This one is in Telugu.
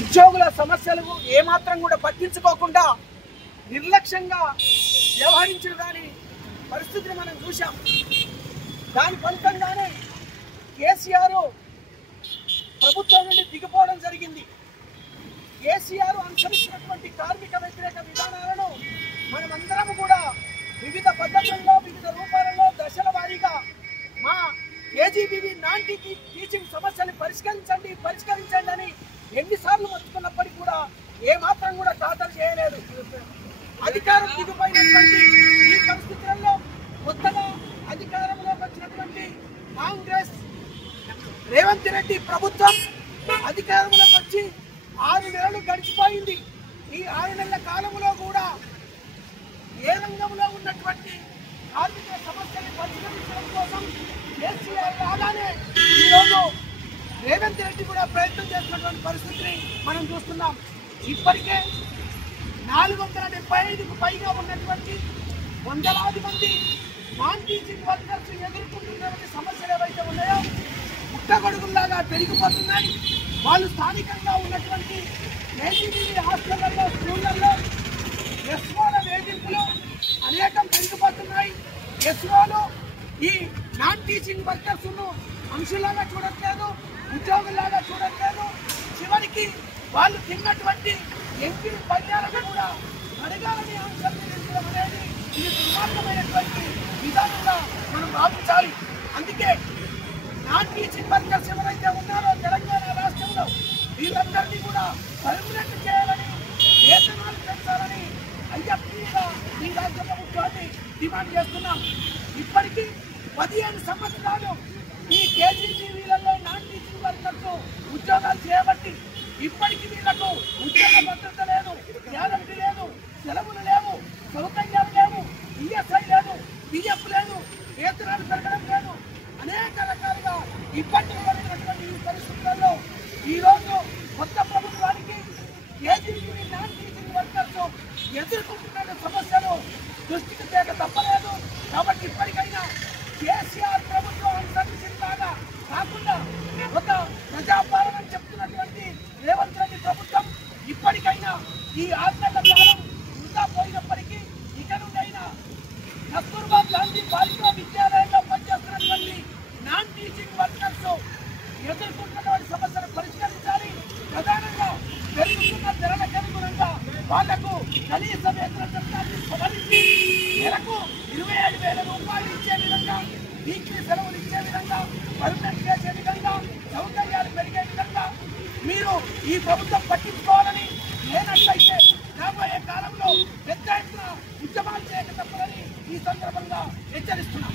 ఉద్యోగుల సమస్యలు ఏమాత్రం కూడా పట్టించుకోకుండా నిర్లక్ష్యంగా వ్యవహరించిన దాని పరిస్థితిని మనం చూసాం. దాని ఫలితంగానే కేసీఆర్ ప్రభుత్వం నుండి దిగిపోవడం జరిగింది. కేసీఆర్ అనుసరిస్తున్నటువంటి కార్మిక వ్యతిరేక విధానాలను మనమందరం కూడా వివిధ పద్ధతుల్లో వివిధ రూపాలలో దశల వారీగా మా కేజీబీవీ నాన్ టీచింగ్ సమస్యలు పరిష్కరించండి అని ఎన్నిసార్లు మొత్తుకున్నప్పటికీ కూడా ఏమాత్రం కూడా ఖాతరు చేయలేదు. అధికారం దిగిపోయినటువంటి ఈ పరిస్థితులలో కొత్తగా అధికారంలోకి వచ్చినటువంటి కాంగ్రెస్ రేవంత్ రెడ్డి ప్రభుత్వం అధికారంలోకి వచ్చి 6 నెలలు గడిచిపోయింది. ఈ 6 నెలల కాలంలో కూడా ఏ రంగంలో ఉన్నటువంటి కార్మిక సమస్యలు పరిష్కరించడం కోసం కేసీఆర్ లాగానే ఈరోజు రేవంత్ రెడ్డి కూడా ప్రయత్నం చేస్తున్నటువంటి పరిస్థితిని మనం చూస్తున్నాం. ఇప్పటికే 475కు పైగా ఉన్నటువంటి వందలాది మంది నాన్ టీచింగ్ వర్కర్స్ ఎదుర్కొంటున్నటువంటి సమస్యలు ఏవైతే ఉన్నాయో పుట్టగొడుగుల్లాగా పెరిగిపోతున్నాయి. వాళ్ళు స్థానికంగా ఉన్నటువంటి కేజీబీవీ హాస్టళ్లలో, స్కూళ్లలో ఎస్ఓల వేధింపులు అనేకం పెరిగిపోతున్నాయి. ఎస్ఓలు ఈ నాన్ టీచింగ్ వర్కర్స్ను మనుషులాగా చూడట్లేదు, ఉద్యోగుల్లాగా చూడట్లేదు. చివరికి వాళ్ళు తిన్నటువంటి ఎంపీ పద్యాలను కూడా అడగాలని ఆంక్షలు విధించడం అనేది ఇది దుర్మార్గమైనటువంటి విధానంగా మనం భావించాలి. అందుకే నాన్ టీచింగ్ వర్కర్స్ ఎవరైతే ఉన్నారో తెలంగాణ రాష్ట్రంలో వీళ్ళందరినీ కూడా పర్మనెంట్ చేయాలని, వేతనాలు పెంచాలని ఐఎఫ్టీగా ఈ రాష్ట్ర ప్రభుత్వాన్ని డిమాండ్ చేస్తున్నాం. ఇప్పటికీ 15 సంవత్సరాలు ఈ కేజీబీవీలలో నాన్ టీచింగ్ వర్కర్స్ ఉద్యోగాలు చేయబట్టి ఇప్పటికీ వీళ్లకు ఉద్యోగ భద్రత లేదు, గ్యారంటీ లేదు, సెలవులు లేవు, సౌకర్యాలు లేవు, ఈఎస్ఐ లేదు, పిఎఫ్ లేదు, వేతనాలు పెరగడం లేదు. అనేక రకాలుగా ఇబ్బందులు పడినటువంటి ఈ పరిస్థితుల్లో ఈరోజు కొత్త ప్రభుత్వానికి కేజీబీవీ నాన్ టీచింగ్ వర్కర్స్ ఎదుర్కొంటున్న సమస్యలు దృష్టికి తేక తప్పలేదు. కాబట్టి ఇప్పటికైనా కేసీఆర్ ప్రభుత్వం అనుసరించిందాగా కాకుండా ఒక ప్రజాపాలన చెప్తున్నటువంటి రేవంత్ రెడ్డి ప్రభుత్వం ఇప్పటికైనా ఈ 6 నెలల కాలం వృధా పోయినప్పటికీ ఇక నుండైనా కస్తూర్బా గాంధీ బాలికల విద్యాలయంలో పనిచేస్తున్నటువంటి నాన్ టీచింగ్ వర్కర్స్ ఎదుర్కొంటున్నటువంటి సమస్యను పరిష్కరించాలి. ప్రధానంగా పెరుగుతున్న ధరలకు అనుగుణంగా వాళ్లకు కనీస వేతన చట్టాన్ని సవరించి నెలకు 27,000 రూపాయలు ఇచ్చే విధంగా, వీక్లీ సెలవులు ఇచ్చే విధంగా, పర్మనెంట్ చేసే విధంగా, సౌకర్యాలు పెరిగే విధంగా మీరు ఈ ప్రభుత్వం పట్టించుకోవాలని, లేనట్లయితే రాబోయే కాలంలో పెద్ద ఎత్తున ఉద్యమాలు చేయక తప్పదని ఈ సందర్భంగా హెచ్చరిస్తున్నాం.